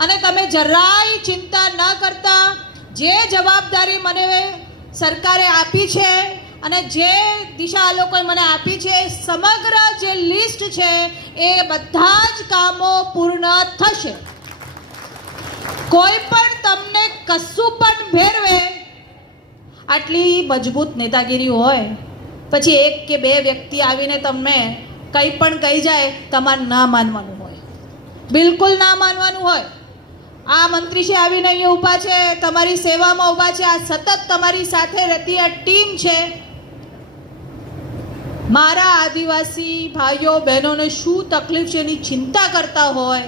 અને તમે જરાય ચિંતા ન કરતા. જે જવાબદારી મને સરકારે આપી છે અને જે દિશા આ લોકોએ મને આપી છે, સમગ્ર જે લિસ્ટ છે, એ બધા જ કામો પૂર્ણ થશે. કોઈ પણ તમને કશું પણ ભેરવે, આટલી મજબૂત નેતાગીરી હોય, પછી એક કે બે વ્યક્તિ આવીને તમને કંઈ પણ કહી જાય, તમારે ના માનવાનું હોય. બિલકુલ ના માનવાનું હોય. આ મંત્રી છે આવીને અહીંયા ઊભા છે, તમારી સેવામાં ઊભા છે, આ સતત તમારી સાથે રહેતી આ ટીમ છે. મારા આદિવાસી ભાઈઓ, બહેનોને શું તકલીફ છે એની ચિંતા કરતા હોય.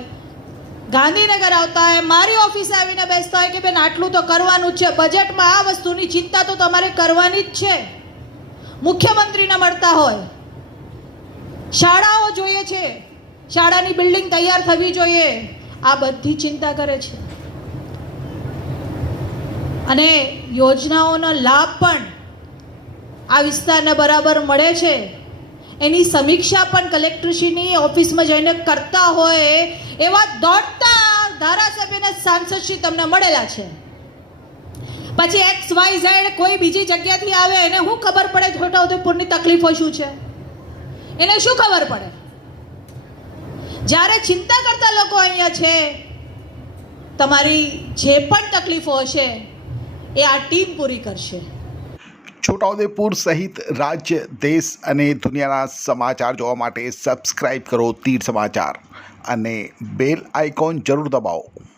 ગાંધીનગર આવતા હોય, મારી ઓફિસે આવીને બેસતા હોય કે બેન, આટલું તો કરવાનું જ છે. બજેટમાં આ વસ્તુની ચિંતા તો તમારે કરવાની જ છે. મુખ્યમંત્રીને મળતા હોય. શાળાઓ જોઈએ છે. શાળાની બિલ્ડિંગ તૈયાર થવી જોઈએ. આ બધી ચિંતા કરે છે. અને યોજનાઓનો લાભ પણ આ વિસ્તારને બરાબર મળે છે. એની સમીક્ષા પણ કલેક્ટરશ્રીની ઓફિસમાં જઈને કરતા હોય એવા દોડતા ધારાસભ્યના સાંસદશ્રી તમને મળેલા છે. પછી એક્સ વાય ઝેડ કોઈ બીજી જગ્યાથી આવે એને શું ખબર પડે છોટાઉદેપુરની તકલીફો શું છે? એને શું ખબર પડે? જ્યારે ચિંતા કરતા લોકો અહીંયા છે, તમારી જે પણ તકલીફો હશે, એ આ ટીમ પૂરી કરશે. છોટાઉદેપુર સહિત રાજ્ય, દેશ અને દુનિયાના સમાચાર જોવા માટે સબસ્ક્રાઈબ કરો તીર સમાચાર અને બેલ આઇકોન જરૂર દબાવો.